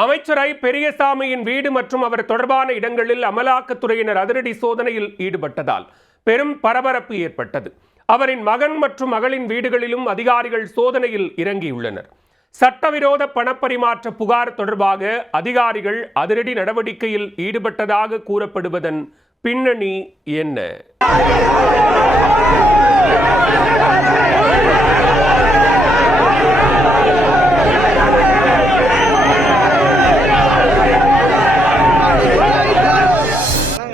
அமைச்சர் ஐ பெரியசாமியின் வீடு மற்றும் அவர் தொடர்பான இடங்களில் அமலாக்கத்துறையினர் அதிரடி சோதனையில் ஈடுபட்டதால் பெரும் பரபரப்பு ஏற்பட்டது. அவரின் மகன் மற்றும் மகளின் வீடுகளிலும் அதிகாரிகள் சோதனையில் இறங்கியுள்ளனர். சட்டவிரோத பணப்பரிமாற்ற புகார் தொடர்பாக அதிகாரிகள் அதிரடி நடவடிக்கையில் ஈடுபட்டதாக கூறப்படுவதன் பின்னணி என்ன?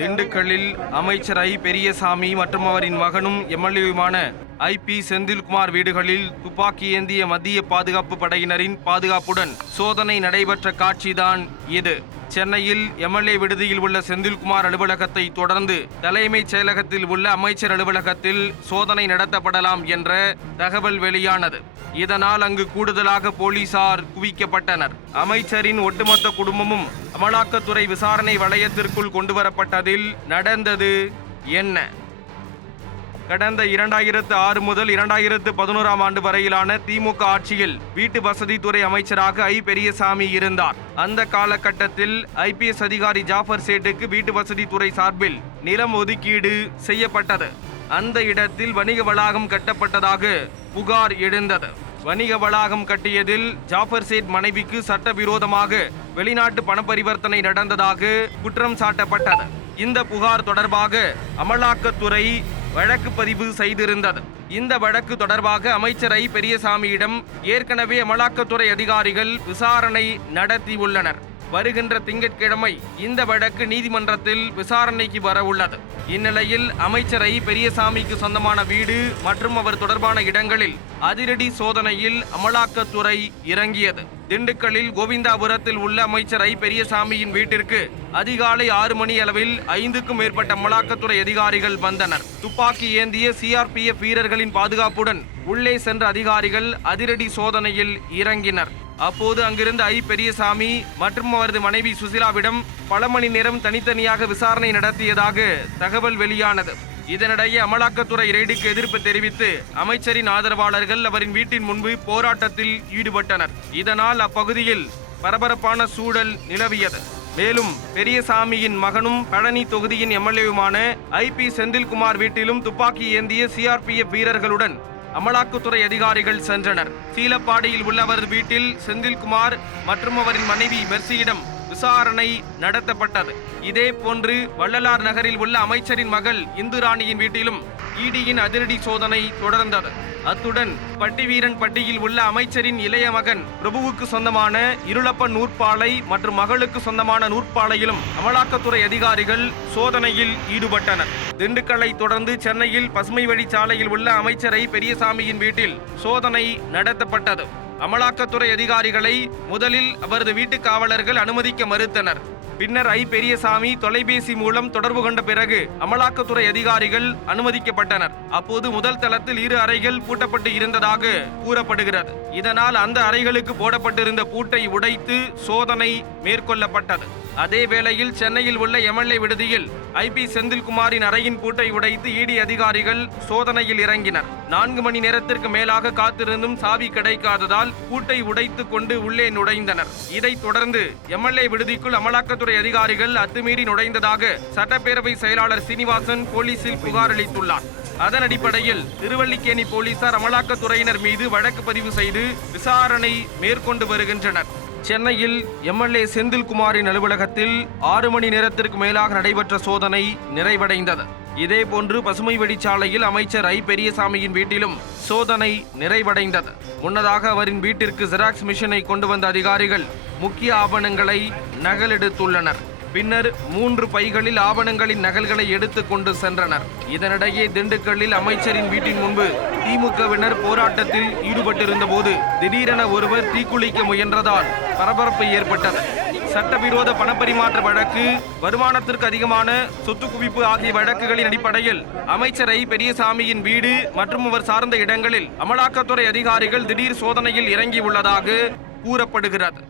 திண்டுக்கல்லில் அமைச்சர் ஐ பெரியசாமி மற்றும் அவரின் மகனும் எம்எல்ஏவுமான ஐ.பி. செந்தில்குமார் வீடுகளில் துப்பாக்கி ஏந்திய மத்திய பாதுகாப்பு படையினரின் பாதுகாப்புடன் சோதனை நடைபெற்ற காட்சிதான் இது. சென்னையில் எம்எல்ஏ விடுதியில் உள்ள செந்தில்குமார் அலுவலகத்தை தொடர்ந்து தலைமைச் செயலகத்தில் உள்ள அமைச்சர் அலுவலகத்தில் சோதனை நடத்தப்படலாம் என்ற தகவல் வெளியானது. இதனால் அங்கு கூடுதலாக போலீசார் குவிக்கப்பட்டனர். அமைச்சரின் ஒட்டுமொத்த குடும்பமும் அமலாக்கத்துறை விசாரணை வளையத்திற்குள் கொண்டுவரப்பட்டதில் நடந்தது என்ன? கடந்த 2006 முதல் 2011 ஆண்டு வரையிலான திமுக ஆட்சியில் வீட்டு வசதித்துறை அமைச்சராக ஐ பெரியசாமி இருந்தார். அந்த காலகட்டத்தில் ஐபிஎஸ் அதிகாரி ஜாஃபர் சேட்டுக்கு வீட்டு வசதித்துறை சார்பில் நிலம் ஒதுக்கீடு செய்யப்பட்டது. அந்த இடத்தில் வணிக வளாகம் கட்டப்பட்டதாக புகார் எழுந்தது. வணிக வளாகம் கட்டியதில் ஜாஃபர் சேட் மனைவிக்கு சட்டவிரோதமாக வெளிநாட்டு பணப்பரிவர்த்தனை நடந்ததாக குற்றம் சாட்டப்பட்டது. இந்த புகார் தொடர்பாக அமலாக்கத்துறை வழக்கு பதிவு செய்திருந்தது. இந்த வழக்கு தொடர்பாக அமைச்சர் ஐ பெரியசாமியிடம் ஏற்கனவே அமலாக்கத்துறை அதிகாரிகள் விசாரணை நடத்தியுள்ளனர். வருகின்ற திங்கட்கிழமை இந்த வழக்கு நீதிமன்றத்தில் விசாரணைக்கு வர உள்ளது. இந்நிலையில் அமைச்சர் ஐ பெரியசாமிக்கு சொந்தமான வீடு மற்றும் அவர் தொடர்பான இடங்களில் அதிரடி சோதனையில் அமலாக்கத்துறை இறங்கியது. திண்டுக்கல்லில் கோவிந்தாபுரத்தில் உள்ள அமைச்சர் ஐ பெரியசாமியின் வீட்டிற்கு அதிகாலை 6 மணி அளவில் 5க்கும் மேற்பட்ட அமலாக்கத்துறை அதிகாரிகள் வந்தனர். துப்பாக்கி ஏந்திய சிஆர்பிஎஃப் வீரர்களின் பாதுகாப்புடன் உள்ளே சென்ற அதிகாரிகள் அதிரடி சோதனையில் இறங்கினர். அப்போது அங்கிருந்த ஐ பெரியசாமி மற்றும் அவரது மனைவி சுசிலாவிடம் பல மணி நேரம் தனித்தனியாக விசாரணை நடத்தியதாக தகவல் வெளியானது. இதனிடையே அமலாக்கத்துறை ரெய்டுக்கு எதிர்ப்பு தெரிவித்து அமைச்சரின் ஆதரவாளர்கள் அவரின் வீட்டின் முன்பு போராட்டத்தில் ஈடுபட்டனர். இதனால் அப்பகுதியில் பரபரப்பான சூழல் நிலவியது. மேலும் பெரியசாமியின் மகனும் பழனி தொகுதியின் எம்எல்ஏவுமான ஐ.பி. செந்தில்குமார் வீட்டிலும் துப்பாக்கி ஏந்திய சிஆர்பிஎஃப் வீரர்களுடன் அமலாக்கத்துறை அதிகாரிகள் சென்றனர். சீலப்பாடியில் உள்ள அவரது வீட்டில் செந்தில்குமார் மற்றும் அவரின் மனைவி மெர்சியிடம் விசாரணை நடத்தப்பட்டது. இதே போன்று வள்ளலார் நகரில் உள்ள அமைச்சரின் மகள் இந்துராணியின் வீட்டிலும் இடியின் அதிரடி சோதனை தொடர்ந்தது. அத்துடன் பட்டிவீரன் பட்டியில் உள்ள அமைச்சரின் இளைய மகன் பிரபுவுக்கு சொந்தமான இருளப்பன் நூற்பாலை மற்றும் மகளுக்கு சொந்தமான நூற்பாலையிலும் அமலாக்கத்துறை அதிகாரிகள் சோதனையில் ஈடுபட்டனர். திண்டுக்கல்லை தொடர்ந்து சென்னையில் பசுமை வழிச்சாலையில் உள்ள அமைச்சர் ஐ பெரியசாமியின் வீட்டில் சோதனை நடத்தப்பட்டது. அமலாக்கத்துறை அதிகாரிகளை முதலில் அவரது வீட்டு காவலர்கள் அனுமதிக்க மறுத்தனர். பின்னர் ஐ பெரியசாமி தொலைபேசி மூலம் தொடர்பு கொண்ட பிறகு அமலாக்கத்துறை அதிகாரிகள் அனுமதிக்கப்பட்டனர். அப்போது முதல் தளத்தில் 2 அறைகள் பூட்டப்பட்டு இருந்ததாக கூறப்படுகிறது. இதனால் அந்த அறைகளுக்கு போடப்பட்டிருந்த பூட்டை உடைத்து சோதனை மேற்கொள்ளப்பட்டது. அதே வேளையில் சென்னையில் உள்ள எம்எல்ஏ விடுதியில் ஐ.பி. செந்தில்குமாரின் அறையின் பூட்டை உடைத்து இடி அதிகாரிகள் சோதனையில் இறங்கினர். 4 மணி நேரத்திற்கு மேலாக காத்திருந்தும் சாவி கிடைக்காததால் பூட்டை உடைத்து கொண்டு உள்ளே நுழைந்தனர். இதைத் தொடர்ந்து எம்எல்ஏ விடுதிக்குள் அமலாக்கத்துறை அதிகாரிகள் அத்துமீறி நுழைந்ததாக சட்டப்பேரவை செயலாளர் சீனிவாசன் போலீசில் புகார் அளித்துள்ளார். அதன் அடிப்படையில் திருவல்லிக்கேணி போலீசார் அமலாக்கத்துறையினர் மீது வழக்கு பதிவு செய்து விசாரணை மேற்கொண்டு வருகின்றனர். சென்னையில் எம்எல்ஏ செந்தில்குமாரின் அலுவலகத்தில் 6 மணி நேரத்திற்கு மேலாக நடைபெற்ற சோதனை நிறைவடைந்தது. இதேபோன்று பசுமை வழிச்சாலையில் அமைச்சர் ஐ பெரியசாமியின் வீட்டிலும் சோதனை நிறைவடைந்தது. முன்னதாக அவரின் வீட்டிற்கு ஜெராக்ஸ் மிஷினை கொண்டு வந்த அதிகாரிகள் முக்கிய ஆவணங்களை நகலெடுத்துள்ளனர். பின்னர் 3 பைகளில் ஆவணங்களின் நகல்களை எடுத்து கொண்டு சென்றனர். இதனிடையே திண்டுக்கல்லில் அமைச்சரின் வீட்டின் முன்பு திமுகவினர் போராட்டத்தில் ஈடுபட்டிருந்த போது திடீரென ஒருவர் தீக்குளிக்க முயன்றதால் பரபரப்பு ஏற்பட்டது. சட்டவிரோத பணப்பரிமாற்ற வழக்கு, வருமானத்திற்கு அதிகமான சொத்து குவிப்பு ஆகிய வழக்குகளின் அடிப்படையில் அமைச்சர் ஐ பெரியசாமியின் வீடு மற்றும் அவர் சார்ந்த இடங்களில் அமலாக்கத்துறை அதிகாரிகள் திடீர் சோதனையில் இறங்கியுள்ளதாக கூறப்படுகிறது.